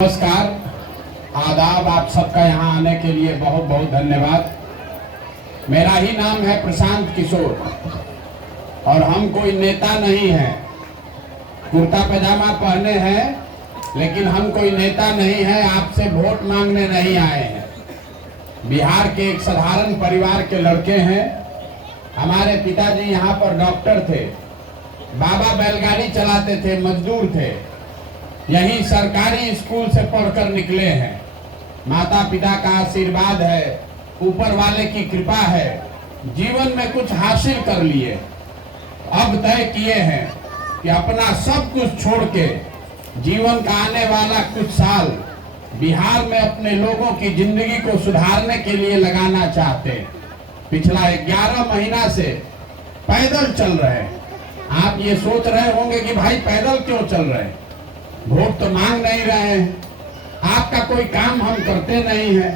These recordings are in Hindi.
नमस्कार, आदाब। आप सबका यहाँ आने के लिए बहुत बहुत धन्यवाद। मेरा ही नाम है प्रशांत किशोर और हम कोई नेता नहीं हैं। कुर्ता पैजामा पहने हैं, लेकिन हम कोई नेता नहीं हैं। आपसे वोट मांगने नहीं आए हैं। बिहार के एक साधारण परिवार के लड़के हैं। हमारे पिताजी यहाँ पर डॉक्टर थे, बाबा बैलगाड़ी चलाते थे, मजदूर थे। यही सरकारी स्कूल से पढ़कर निकले हैं। माता पिता का आशीर्वाद है, ऊपर वाले की कृपा है। जीवन में कुछ हासिल कर लिए। अब तय किए हैं कि अपना सब कुछ छोड़ के जीवन का आने वाला कुछ साल बिहार में अपने लोगों की जिंदगी को सुधारने के लिए लगाना चाहते हैं। पिछला 11 महीना से पैदल चल रहे हैं। आप ये सोच रहे होंगे कि भाई पैदल क्यों चल रहे हैं? वोट तो मांग नहीं रहे हैं। आपका कोई काम हम करते नहीं है,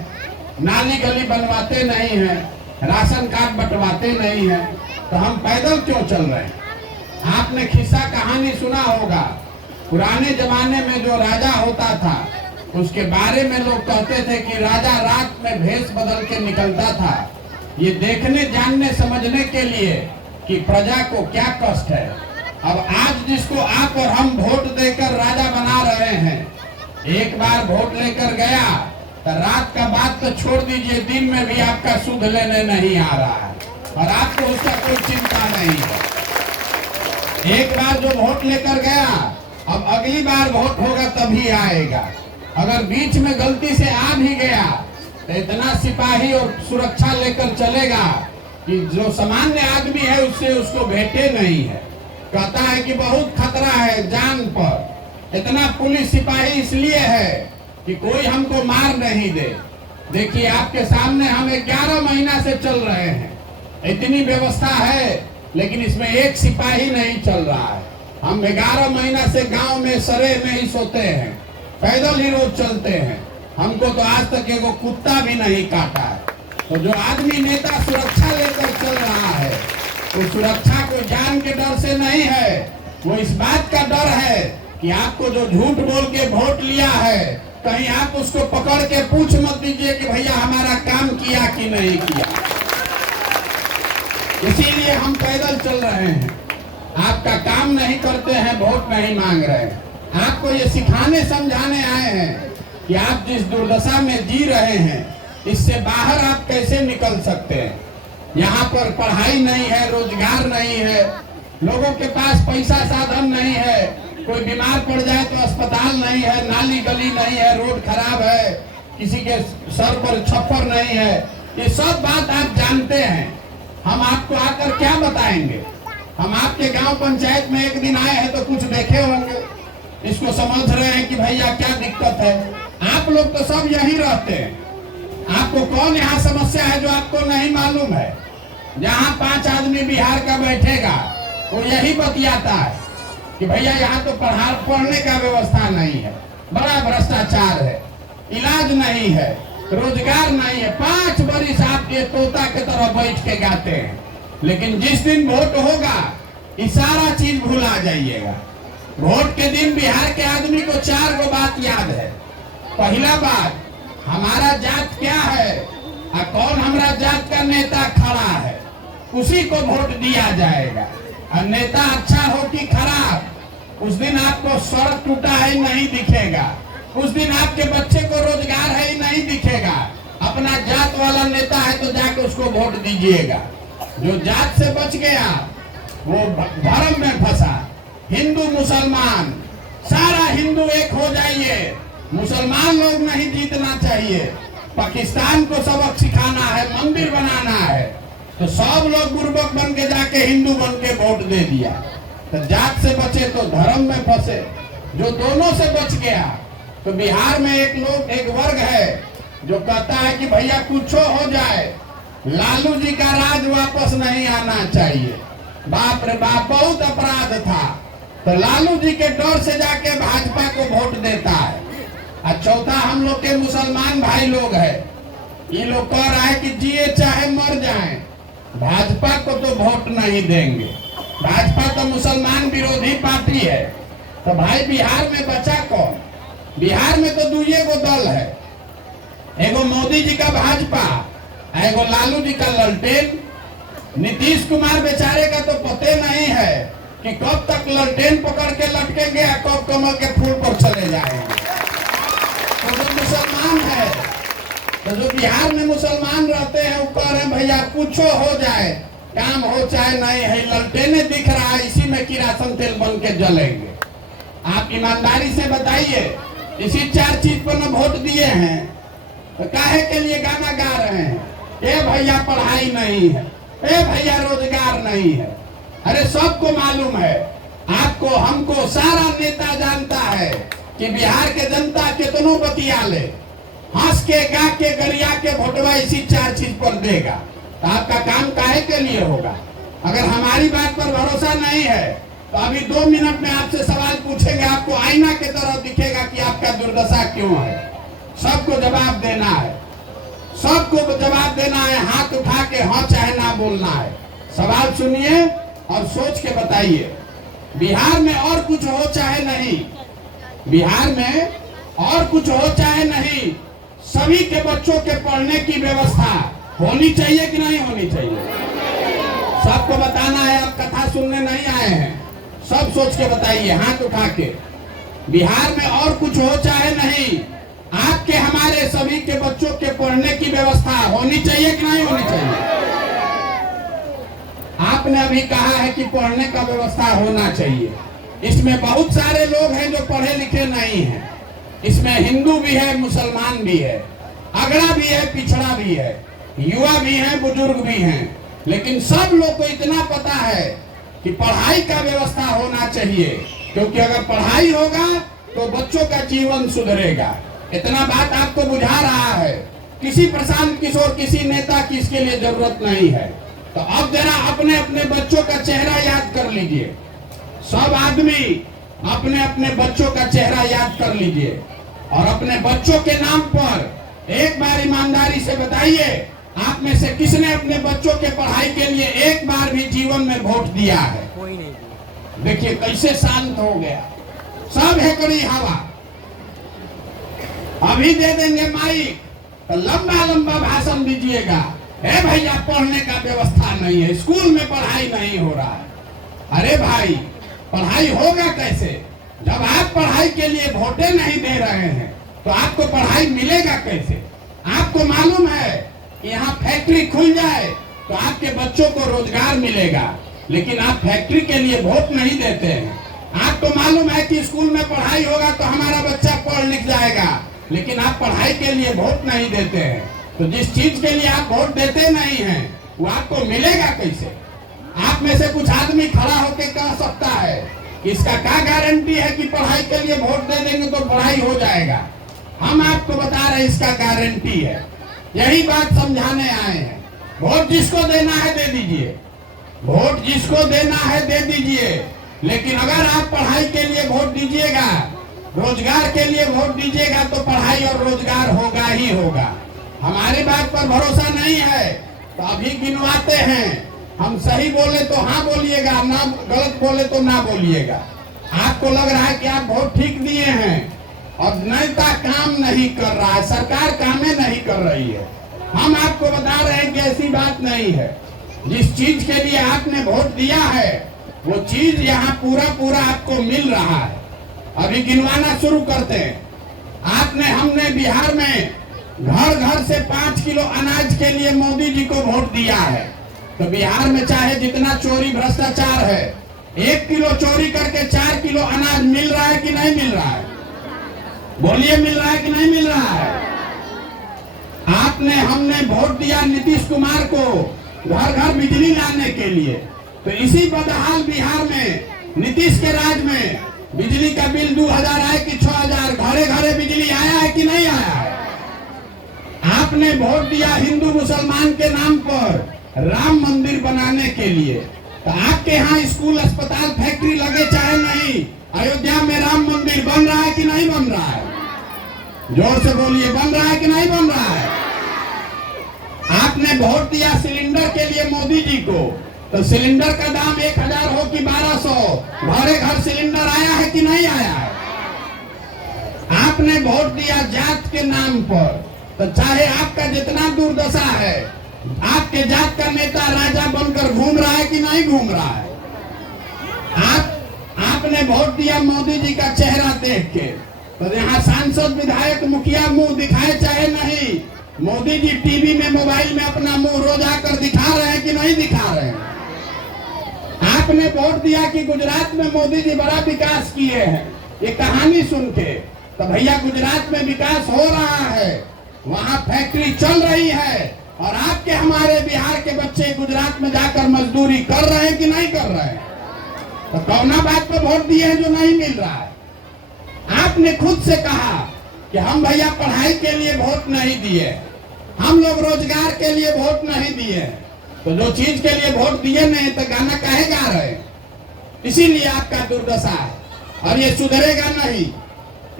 नाली गली बनवाते नहीं है, राशन कार्ड बंटवाते नहीं है, तो हम पैदल क्यों चल रहे हैं? आपने किस्सा कहानी सुना होगा। पुराने जमाने में जो राजा होता था, उसके बारे में लोग कहते थे कि राजा रात में भेष बदल के निकलता था, ये देखने जानने समझने के लिए कि प्रजा को क्या कष्ट है। अब आज जिसको आप और हम वोट देकर राजा बना रहे हैं, एक बार वोट लेकर गया तो रात का बात तो छोड़ दीजिए, दिन में भी आपका सुध लेने नहीं आ रहा है और आपको उसका कोई चिंता नहीं है। एक बार जो वोट लेकर गया, अब अगली बार वोट होगा तभी आएगा। अगर बीच में गलती से आ भी गया तो इतना सिपाही और सुरक्षा लेकर चलेगा कि जो सामान्य आदमी है उससे उसको भेंटे नहीं है। कहता है कि बहुत खतरा है जान पर। इतना पुलिस सिपाही इसलिए है कि कोई हमको मार नहीं दे। देखिए आपके सामने हम 11 महीना से चल रहे हैं। इतनी व्यवस्था है, लेकिन इसमें एक सिपाही नहीं चल रहा है। हम 11 महीना से गांव में सरे में ही सोते हैं, पैदल ही रोज चलते हैं। हमको तो आज तक एगो कुत्ता भी नहीं काटा है। तो जो आदमी नेता सुरक्षा लेकर चल रहा है, तो सुरक्षा को जान के डर से नहीं है, वो इस बात का डर है कि आपको जो झूठ बोल के वोट लिया है, कहीं आप उसको पकड़ के पूछ मत दीजिए कि भैया हमारा काम किया कि नहीं किया। इसीलिए हम पैदल चल रहे हैं। आपका काम नहीं करते हैं, वोट नहीं मांग रहे हैं। आपको ये सिखाने समझाने आए हैं कि आप जिस दुर्दशा में जी रहे हैं, इससे बाहर आप कैसे निकल सकते हैं। यहाँ पर पढ़ाई नहीं है, रोजगार नहीं है, लोगों के पास पैसा साधन नहीं है। कोई बीमार पड़ जाए तो अस्पताल नहीं है, नाली गली नहीं है, रोड खराब है, किसी के सर पर छप्पर नहीं है। ये सब बात आप जानते हैं। हम आपको आकर क्या बताएंगे? हम आपके गांव पंचायत में एक दिन आए हैं तो कुछ देखे होंगे, इसको समझ रहे हैं कि भैया क्या दिक्कत है। आप लोग तो सब यही रहते हैं। आपको कौन यहाँ समस्या है जो आपको नहीं मालूम है? जहाँ 5 आदमी बिहार का बैठेगा, वो यही बतियाता है कि भैया यहाँ तो पढ़ने का व्यवस्था नहीं है, बड़ा भ्रष्टाचार है, इलाज नहीं है, रोजगार नहीं है। 5 बरिस आप ये तोता के तरह बैठ के गाते हैं, लेकिन जिस दिन वोट होगा ये सारा चीज भुला जाइएगा। वोट के दिन बिहार के आदमी को 4 गो बात याद है। पहला बात, हमारा जात क्या है और कौन हमारा जात का नेता खड़ा है, उसी को वोट दिया जाएगा। और नेता अच्छा हो कि खराब, उस दिन आपको सड़क टूटा है नहीं दिखेगा, उस दिन आपके बच्चे को रोजगार है ही नहीं दिखेगा। अपना जात वाला नेता है तो जाके उसको वोट दीजिएगा। जो जात से बच गया वो धर्म में फंसा। हिंदू मुसलमान, सारा हिंदू एक हो जाइए, मुसलमान लोग नहीं जीतना चाहिए। पाकिस्तान को सबक सिखाना है, मंदिर बनाना है, तो सब लोग गुरबक बन के जाके हिंदू बन के वोट दे दिया। तो जात से बचे तो धर्म में फंसे। जो दोनों से बच गया, तो बिहार में एक वर्ग है जो कहता है कि भैया कुछ हो जाए, लालू जी का राज वापस नहीं आना चाहिए। बाप रे बाप, बहुत अपराध था, तो लालू जी के डर से जाके भाजपा को वोट देता है। और चौथा, हम लोग के मुसलमान भाई लोग है, ये लोग कह रहा है कि जिए चाहे मर जाएं, भाजपा को तो वोट नहीं देंगे। भाजपा तो मुसलमान विरोधी पार्टी है। तो भाई बिहार में बचा कौन? बिहार में तो दुइये गो दल है, एगो मोदी जी का भाजपा, एगो लालू जी का ललटेन। नीतीश कुमार बेचारे का तो पते नहीं है कि कब तक ललटेन पकड़ के लटकेंगे, कब कमल के फूल पर चले जाएंगे। तो जो मुसलमान है, तो जो बिहार में मुसलमान रहते हैं वो कह रहे हैं भैया कुछ हो जाए, काम हो चाहे नहीं है, ललटेने दिख रहा है, इसी में किरासन तेल बन के जलेंगे। आप ईमानदारी से बताइए, इसी 4 चीज पर न वोट दिए हैं तो काहे के लिए गाना गा रहे हैं? ए भैया पढ़ाई नहीं है, ए भैया रोजगार नहीं है। अरे सबको मालूम है, आपको हमको सारा नेता जानता है कि बिहार के जनता कितनों बतिया ले, हंस के गा के गरिया के वोटवा इसी 4 चीज पर देगा। तो आपका काम काहे के लिए होगा? अगर हमारी बात पर भरोसा नहीं है तो अभी 2 मिनट में आपसे सवाल पूछेंगे, आपको आईना की तरह दिखेगा कि आपका दुर्दशा क्यों है। सबको जवाब देना है, सबको जवाब देना है, हाथ उठा के हाँ चाहे ना बोलना है। सवाल सुनिए और सोच के बताइए। बिहार में और कुछ हो चाहे नहीं, बिहार में और कुछ हो चाहे नहीं, सभी के बच्चों के पढ़ने की व्यवस्था होनी चाहिए कि नहीं होनी चाहिए? सबको बताना है, आप कथा सुनने नहीं आए हैं। सब सोच के बताइए हाथ उठा के। बिहार में और कुछ हो चाहे नहीं, आपके हमारे सभी के बच्चों के पढ़ने की व्यवस्था होनी चाहिए कि नहीं होनी चाहिए? आपने अभी कहा है कि पढ़ने का व्यवस्था होना चाहिए। इसमें बहुत सारे लोग हैं जो पढ़े लिखे नहीं हैं। इसमें हिंदू भी है, मुसलमान भी है, अगड़ा भी है, पिछड़ा भी है, युवा भी है, बुजुर्ग भी हैं। लेकिन सब लोग को इतना पता है कि पढ़ाई का व्यवस्था होना चाहिए, क्योंकि अगर पढ़ाई होगा तो बच्चों का जीवन सुधरेगा। इतना बात आपको बुझा रहा है। किसी प्रशांत किशोर, किसी नेता की इसके लिए जरूरत नहीं है। तो अब जरा अपने अपने बच्चों का चेहरा याद कर लीजिए। सब आदमी अपने अपने बच्चों का चेहरा याद कर लीजिए और अपने बच्चों के नाम पर एक बार ईमानदारी से बताइए, आप में से किसने अपने बच्चों के पढ़ाई के लिए एक बार भी जीवन में वोट दिया है? कोई नहीं। देखिए कैसे शांत हो गया, सब है कड़ी हवा। अभी दे देंगे माइक तो लंबा लंबा भाषण दीजिएगा, ए भैया पढ़ने का व्यवस्था नहीं है, स्कूल में पढ़ाई नहीं हो रहा है। अरे भाई पढ़ाई होगा कैसे? जब आप पढ़ाई के लिए वोटें नहीं दे रहे हैं तो आपको पढ़ाई मिलेगा कैसे? आपको मालूम है यहाँ फैक्ट्री खुल जाए तो आपके बच्चों को रोजगार मिलेगा, लेकिन आप फैक्ट्री के लिए वोट नहीं देते हैं। आपको मालूम है कि स्कूल में पढ़ाई होगा तो हमारा बच्चा पढ़ लिख जाएगा, लेकिन आप पढ़ाई के लिए वोट नहीं देते हैं। तो जिस चीज के लिए आप वोट देते नहीं हैं वो आपको मिलेगा कैसे? आप में से कुछ आदमी खड़ा होकर कह सकता है कि इसका क्या गारंटी है कि पढ़ाई के लिए वोट दे देंगे तो पढ़ाई हो जाएगा। हम आपको बता रहे हैं इसका गारंटी है। यही बात समझाने आए हैं। वोट जिसको देना है दे दीजिए, वोट जिसको देना है दे दीजिए, लेकिन अगर आप पढ़ाई के लिए वोट दीजिएगा, रोजगार के लिए वोट दीजिएगा तो पढ़ाई और रोजगार होगा ही होगा। हमारी बात पर भरोसा नहीं है तो अभी गिनवाते हैं। हम सही बोले तो हाँ बोलिएगा, ना गलत बोले तो ना बोलिएगा। आपको लग रहा है कि आप वोट ठीक दिए हैं और नेता काम नहीं कर रहा है, सरकार कामें नहीं कर रही है। हम आपको बता रहे हैं कि ऐसी बात नहीं है। जिस चीज के लिए आपने वोट दिया है वो चीज यहाँ पूरा आपको मिल रहा है। अभी गिनवाना शुरू करते हैं। हमने बिहार में घर घर से 5 किलो अनाज के लिए मोदी जी को वोट दिया है। तो बिहार में चाहे जितना चोरी भ्रष्टाचार है, 1 किलो चोरी करके 4 किलो अनाज मिल रहा है कि नहीं मिल रहा है? बोलिए मिल रहा है कि नहीं मिल रहा है? हमने वोट दिया नीतीश कुमार को घर घर बिजली लाने के लिए। तो इसी बदहाल बिहार में नीतीश के राज में बिजली का बिल 2000 आए कि 6000, घरे घरे बिजली आया है कि नहीं आया है? आपने वोट दिया हिंदू मुसलमान के नाम पर राम मंदिर बनाने के लिए। तो आपके यहाँ स्कूल, अस्पताल, फैक्ट्री लगे चाहे नहीं, अयोध्या में राम मंदिर बन रहा है कि नहीं बन रहा है? जोर से बोलिए, बन रहा है कि नहीं बन रहा है? आपने वोट दिया सिलेंडर के लिए मोदी जी को। तो सिलेंडर का दाम 1000 हो कि 1200, घरे घर सिलेंडर आया है कि नहीं आया है? आपने वोट दिया जात के नाम पर, तो चाहे आपका जितना दुर्दशा है, आपके जात का नेता राजा बनकर घूम रहा है कि नहीं घूम रहा है? आपने वोट दिया मोदी जी का चेहरा देख के, तो यहाँ सांसद विधायक मुखिया मुंह दिखाए चाहे नहीं, मोदी जी टीवी में मोबाइल में अपना मुंह रोज आकर दिखा रहे हैं कि नहीं दिखा रहे हैं? आपने वोट दिया कि गुजरात में मोदी जी बड़ा विकास किए हैं, ये कहानी सुन के, तो भैया गुजरात में विकास हो रहा है, वहाँ फैक्ट्री चल रही है, और आपके हमारे बिहार के बच्चे गुजरात में जाकर मजदूरी कर रहे हैं कि नहीं कर रहे हैं? तो कौना बात पर वोट दिए हैं जो नहीं मिल रहा है? आपने खुद से कहा कि हम भैया पढ़ाई के लिए वोट नहीं दिए, हम लोग रोजगार के लिए वोट नहीं दिए, तो जो चीज के लिए वोट दिए नहीं तो गाना काहे गा रहे हैं? इसीलिए आपका दुर्दशा है, और ये सुधरेगा नहीं।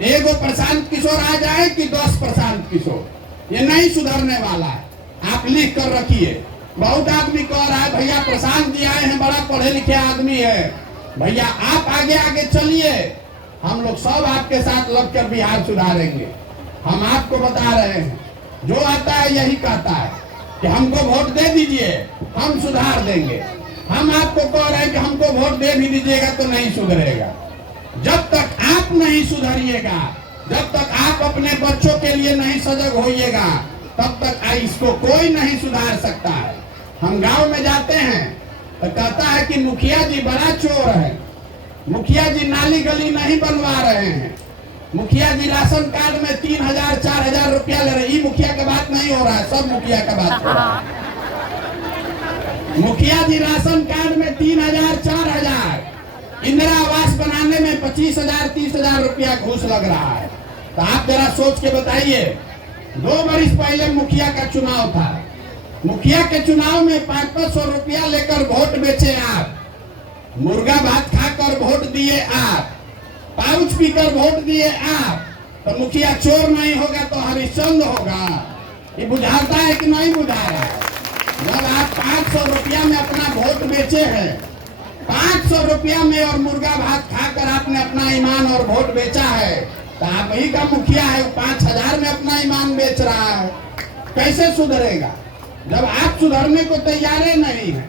एगो प्रशांत किशोर आ जाए कि 10 प्रशांत किशोर, ये नहीं सुधरने वाला है। आप लिख कर रखिए। बहुत आदमी कह रहा है भैया प्रशांत जी आए हैं, बड़ा पढ़े लिखे आदमी है, भैया आप आगे आगे चलिए, हम लोग सब आपके साथ लगकर बिहार सुधारेंगे। हम आपको बता रहे हैं, जो आता है यही कहता है कि हमको वोट दे दीजिए, हम सुधार देंगे। हम आपको कह रहे हैं कि हमको वोट दे भी दीजिएगा तो नहीं सुधरेगा। जब तक आप नहीं सुधरिएगा, जब तक आप अपने बच्चों के लिए नहीं सजग होइएगा, तब तक इसको कोई नहीं सुधार सकता है। हम गांव में जाते हैं तो कहता है कि मुखिया जी बड़ा चोर है, मुखिया जी नाली गली नहीं बनवा रहे हैं, मुखिया जी राशन कार्ड में 3000 4000 रुपया ले रहे। ये मुखिया का बात नहीं हो रहा है, सब मुखिया का बात हो रहा है। मुखिया जी राशन कार्ड में 3000 4000, इंदिरा आवास बनाने में 25000 30,000 रुपया घूस लग रहा है। तो आप जरा सोच के बताइए, 2 वर्ष पहले मुखिया का चुनाव था, मुखिया के चुनाव में 500 रुपया लेकर वोट बेचे आप, मुर्गा भात खाकर वोट दिए आप, पाउच पीकर वोट दिए आप, तो मुखिया चोर नहीं होगा तो हरिश्चंद्र होगा। ये बुझाता है कि नहीं बुझा रहा है? जब आप 500 रुपया में अपना वोट बेचे हैं, 500 रुपया में और मुर्गा भात खाकर आपने अपना ईमान और वोट बेचा है, तो आप ही का मुखिया है 5000 में अपना ईमान बेच रहा है। कैसे सुधरेगा जब आप सुधरने को तैयार नहीं है?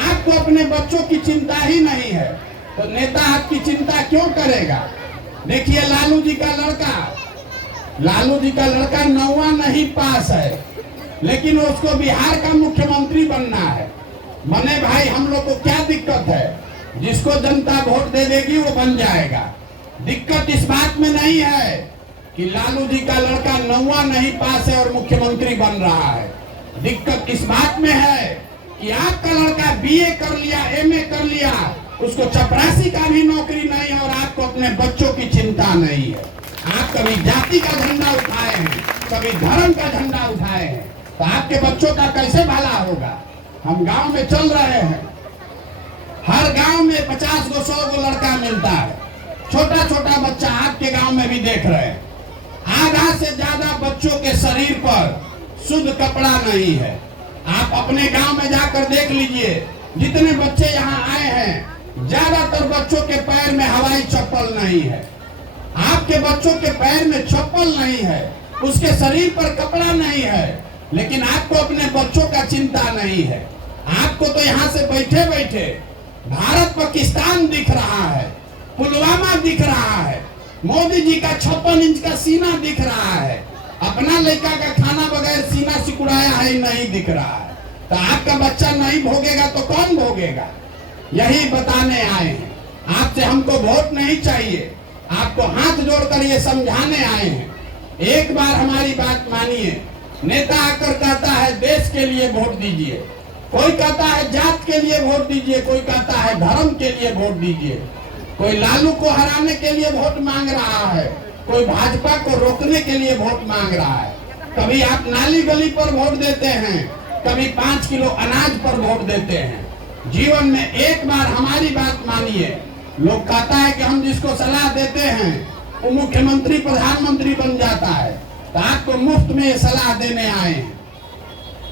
आपको अपने बच्चों की चिंता ही नहीं है, तो नेता आपकी चिंता क्यों करेगा? देखिए लालू जी का लड़का 9वां नहीं पास है, लेकिन उसको बिहार का मुख्यमंत्री बनना है। मने भाई हम लोग को क्या दिक्कत है? जिसको जनता वोट दे देगी वो बन जाएगा। दिक्कत इस बात में नहीं है कि लालू जी का लड़का 9वां नहीं पास है और मुख्यमंत्री बन रहा है। दिक्कत इस बात में है कि आपका लड़का BA कर लिया, MA कर लिया, उसको चपरासी का भी नौकरी नहीं है, और आपको अपने बच्चों की चिंता नहीं है। आप कभी जाति का झंडा उठाए हैं, कभी धर्म का झंडा उठाए हैं, तो आपके बच्चों का कैसे भला होगा? हम गांव में चल रहे हैं, हर गांव में 50 गो 100 गो लड़का मिलता है, छोटा छोटा बच्चा आपके गांव में भी देख रहे हैं। आधा से ज्यादा बच्चों के शरीर पर शुद्ध कपड़ा नहीं है। आप अपने गांव में जाकर देख लीजिए, जितने बच्चे यहाँ आए हैं, ज्यादातर बच्चों के पैर में हवाई चप्पल नहीं है। आपके बच्चों के पैर में चप्पल नहीं है, उसके शरीर पर कपड़ा नहीं है, लेकिन आपको अपने बच्चों का चिंता नहीं है। आपको तो यहाँ से बैठे बैठे भारत पाकिस्तान दिख रहा है, पुलवामा दिख रहा है, मोदी जी का 56 इंच का सीना दिख रहा है, अपना लड़का का खाना बगैर सीना सिकुड़ाया है नहीं दिख रहा है। तो आपका बच्चा नहीं भोगेगा तो कौन भोगेगा? यही बताने आए हैं। आपसे हमको वोट नहीं चाहिए, आपको हाथ जोड़कर ये समझाने आए हैं। एक बार हमारी बात मानिए। नेता आकर कहता है देश के लिए वोट दीजिए, कोई कहता है जात के लिए वोट दीजिए, कोई कहता है धर्म के लिए वोट दीजिए, कोई लालू को हराने के लिए वोट मांग रहा है, कोई भाजपा को रोकने के लिए वोट मांग रहा है। कभी आप नाली गली पर वोट देते हैं, कभी 5 किलो अनाज पर वोट देते हैं। जीवन में एक बार हमारी बात मानिए। लोग कहता है कि हम जिसको सलाह देते हैं वो मुख्यमंत्री प्रधानमंत्री बन जाता है, तो आपको मुफ्त में सलाह देने आए हैं।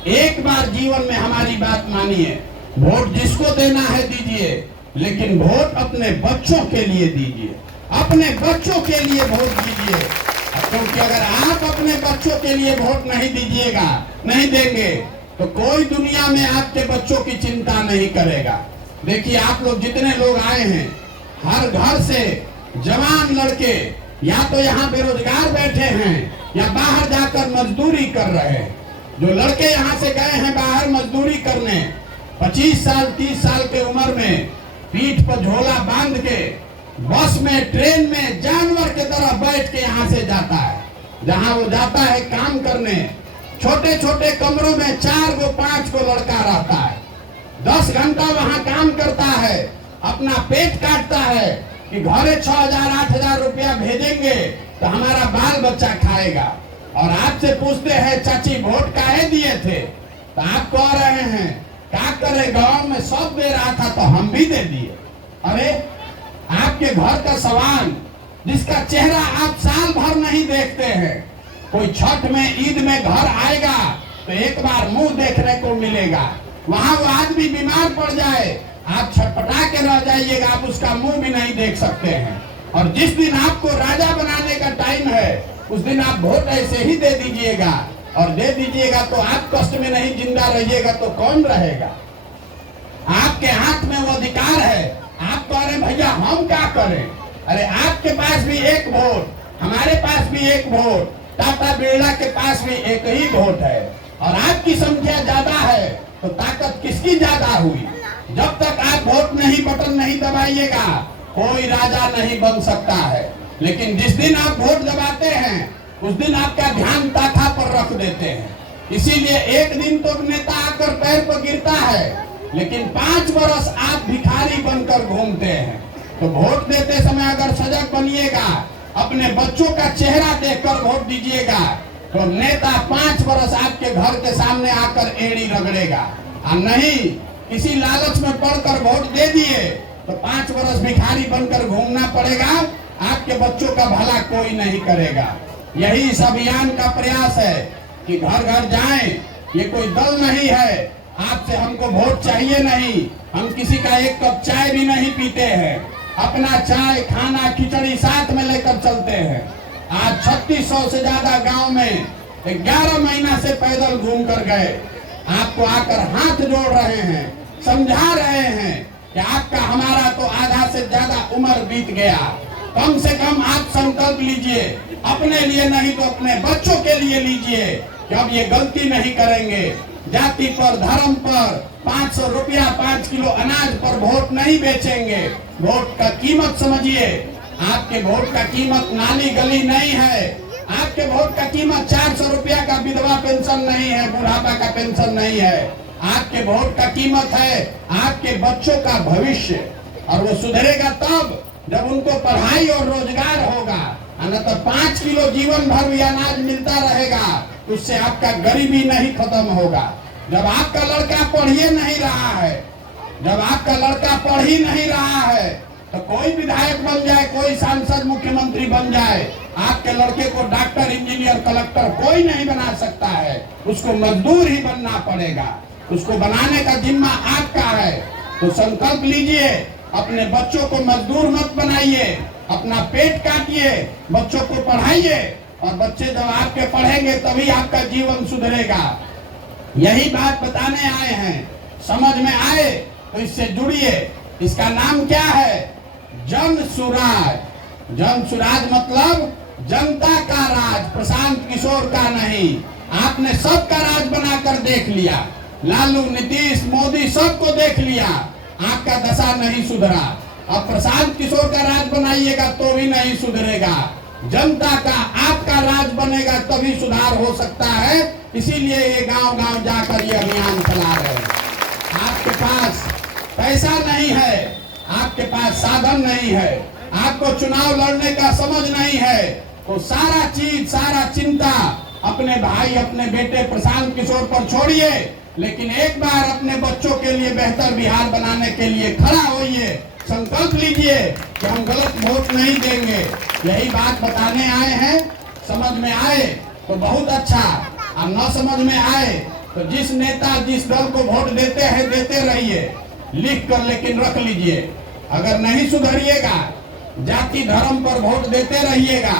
एक बार जीवन में हमारी बात मानिए। वोट जिसको देना है दीजिए, लेकिन वोट अपने बच्चों के लिए दीजिए, अपने बच्चों के लिए वोट दीजिए। क्योंकि अगर आप अपने बच्चों के लिए वोट नहीं दीजिएगा, नहीं देंगे, तो कोई दुनिया में आपके बच्चों की चिंता नहीं करेगा। देखिए, आप लोग जितने लोग आए हैं, हर घर से जवान लड़के या तो यहाँ बेरोजगार बैठे हैं या बाहर जाकर मजदूरी कर रहे हैं। जो लड़के यहाँ से गए हैं बाहर मजदूरी करने, 25 साल 30 साल के उम्र में पीठ पर झोला बांध के बस में, ट्रेन में जानवर के तरह बैठ के यहाँ से जाता है। जहाँ वो जाता है काम करने, छोटे छोटे कमरों में 4 गो 5 गो लड़का रहता है, 10 घंटा वहाँ काम करता है, अपना पेट काटता है कि घरे 6,000 8,000 रुपया भेजेंगे तो हमारा बाल बच्चा खाएगा। और आपसे पूछते हैं, चाची वोट काहे दिए थे? तो आप कह रहे हैं, क्या करे, गांव में सब दे रहा था तो हम भी दे दिए। अरे, आपके घर का सवाल जिसका चेहरा आप साल भर नहीं देखते हैं, कोई छठ में ईद में घर आएगा तो एक बार मुंह देखने को मिलेगा। वहां वो आदमी बीमार पड़ जाए, आप छटपटा के रह जाइएगा, आप उसका मुंह भी नहीं देख सकते हैं। और जिस दिन आपको राजा बनाने का टाइम है, उस दिन आप वोट ऐसे ही दे दीजिएगा, और दे दीजिएगा तो आप कष्ट में नहीं जिंदा रहिएगा तो कौन रहेगा? आपके हाथ में वो अधिकार है। आप कह रहे भैया हम क्या करें? अरे, आपके पास भी एक वोट, हमारे पास भी एक वोट, टाटा बिरला के पास भी एक ही वोट है, और आपकी संख्या ज्यादा है तो ताकत किसकी ज्यादा हुई? जब तक आप वोट नहीं, बटन नहीं दबाइएगा, कोई राजा नहीं बन सकता है। लेकिन जिस दिन आप वोट दबाते हैं, उस दिन आपका ध्यान ताखा पर रख देते हैं। इसीलिए एक दिन तो नेता आकर पैर पर गिरता है, लेकिन 5 वर्ष आप भिखारी बनकर घूमते हैं। तो वोट देते समय अगर सजग बनिएगा, अपने बच्चों का चेहरा देखकर वोट दीजिएगा, तो नेता 5 वर्ष आपके घर के सामने आकर एड़ी रगड़ेगा। और नहीं, किसी लालच में पड़कर वोट दे दिए तो 5 वर्ष भिखारी बनकर घूमना पड़ेगा, आपके बच्चों का भला कोई नहीं करेगा। यही इस अभियान का प्रयास है कि घर घर जाएं। ये कोई दल नहीं है, आपसे हमको वोट चाहिए नहीं, हम किसी का एक कप चाय भी नहीं पीते हैं, अपना चाय खाना खिचड़ी साथ में लेकर चलते हैं। आज 3600 से ज्यादा गांव में 11 महीना से पैदल घूम कर गए, आपको आकर हाथ जोड़ रहे हैं, समझा रहे हैं कि आपका हमारा तो आधा से ज्यादा उम्र बीत गया। कम से कम आप संकल्प लीजिए, अपने लिए नहीं तो अपने बच्चों के लिए लीजिए कि अब ये गलती नहीं करेंगे। जाति पर, धर्म पर 500 रुपया 5 किलो अनाज पर वोट नहीं बेचेंगे। वोट का कीमत समझिए। आपके वोट का कीमत नाली गली नहीं है। आपके वोट का कीमत 400 रुपया का विधवा पेंशन नहीं है, बुढ़ापा का पेंशन नहीं है। आपके वोट का कीमत है आपके बच्चों का भविष्य, और वो सुधरेगा तब जब उनको पढ़ाई और रोजगार होगा। न तो 5 किलो जीवन भर भी अनाज मिलता रहेगा, उससे आपका गरीबी नहीं खत्म होगा। जब आपका लड़का पढ़ ही नहीं रहा है, जब आपका लड़का पढ़ ही नहीं रहा है, तो कोई विधायक बन जाए, कोई सांसद मुख्यमंत्री बन जाए, आपके लड़के को डॉक्टर इंजीनियर कलेक्टर कोई नहीं बना सकता है। उसको मजदूर ही बनना पड़ेगा। उसको बनाने का जिम्मा आपका है। तो संकल्प लीजिए, अपने बच्चों को मजदूर मत बनाइए, अपना पेट काटिए, बच्चों को पढ़ाइए, और बच्चे जब आपके पढ़ेंगे तभी आपका जीवन सुधरेगा। यही बात बताने आए हैं। समझ में आए तो इससे जुड़िए। इसका नाम क्या है? जन सुराज। जन सुराज मतलब जनता का राज, प्रशांत किशोर का नहीं। आपने सबका राज बनाकर देख लिया, लालू नीतीश मोदी सबको देख लिया, आपका दशा नहीं सुधरा। अब प्रशांत किशोर का राज बनाइएगा तो भी नहीं सुधरेगा। जनता का आपका राज बनेगा तभी सुधार हो सकता है। इसीलिए ये गांव गांव जाकर ये अभियान चला रहे हैं। आपके पास पैसा नहीं है, आपके पास साधन नहीं है, आपको चुनाव लड़ने का समझ नहीं है, तो सारा चीज सारा चिंता अपने भाई अपने बेटे प्रशांत किशोर पर छोड़िए, लेकिन एक बार अपने बच्चों के लिए बेहतर बिहार बनाने के लिए खड़ा होइए। संकल्प लीजिए कि हम गलत वोट नहीं देंगे। यही बात बताने आए हैं। समझ में आए तो बहुत अच्छा, और न समझ में आए तो जिस नेता जिस दल को वोट देते हैं देते रहिए, लिख कर लेकिन रख लीजिए। अगर नहीं सुधरिएगा, जाति धर्म पर वोट देते रहिएगा,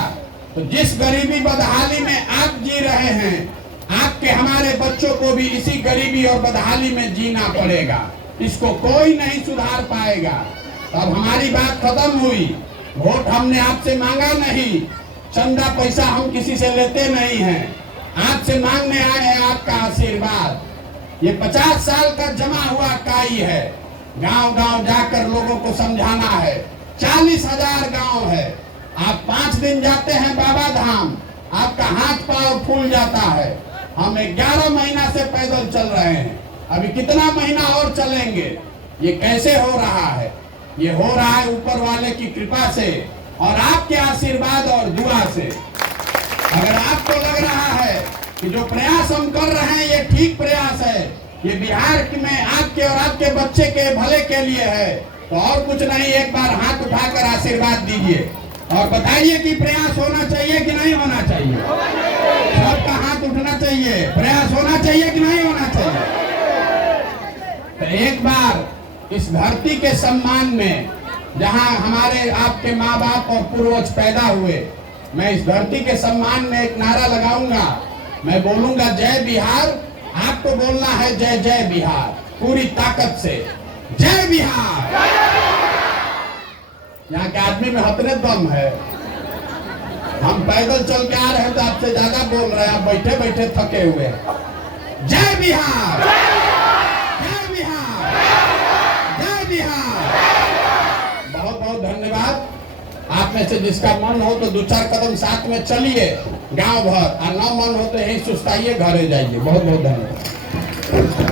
तो जिस गरीबी बदहाली में आप जी रहे हैं, आपके हमारे बच्चों को भी इसी गरीबी और बदहाली में जीना पड़ेगा। इसको कोई नहीं सुधार पाएगा। तो अब हमारी बात खत्म हुई। वोट हमने आपसे मांगा नहीं, चंदा पैसा हम किसी से लेते नहीं हैं, आपसे मांगने आए हैं आपका आशीर्वाद। ये 50 साल का जमा हुआ काई है। गांव गांव जाकर लोगों को समझाना है। 40,000 गांव है। आप 5 दिन जाते हैं बाबा धाम, आपका हाथ पांव फूल जाता है। हम 11 महीना से पैदल चल रहे हैं, अभी कितना महीना और चलेंगे? ये कैसे हो रहा है? ये हो रहा है ऊपर वाले की कृपा से और आपके आशीर्वाद और दुआ से। अगर आपको लग रहा है कि जो प्रयास हम कर रहे हैं ये ठीक प्रयास है, ये बिहार में आपके और आपके बच्चे के भले के लिए है, तो और कुछ नहीं, एक बार हाथ उठाकर आशीर्वाद दीजिए और बताइए कि प्रयास होना चाहिए कि नहीं होना चाहिए। सबका हाथ उठना चाहिए। प्रयास होना चाहिए कि नहीं होना चाहिए? तो एक बार इस धरती के सम्मान में, जहां हमारे आपके माँ बाप और पूर्वज पैदा हुए, मैं इस धरती के सम्मान में एक नारा लगाऊंगा। मैं बोलूंगा जय बिहार, आपको बोलना है जय जय बिहार, पूरी ताकत से जय बिहार। यहाँ के आदमी में हतने दम है। हम पैदल चल के आ रहे हैं तो आपसे ज्यादा बोल रहे हैं, आप बैठे बैठे थके हुए हैं। जय बिहार, जय बिहार, जय बिहार। बहुत बहुत धन्यवाद। आप में से जिसका मन हो तो 2-4 कदम साथ में चलिए गांव भर, और न मन हो तो यही सुस्ताइए, घरे जाइए। बहुत बहुत धन्यवाद।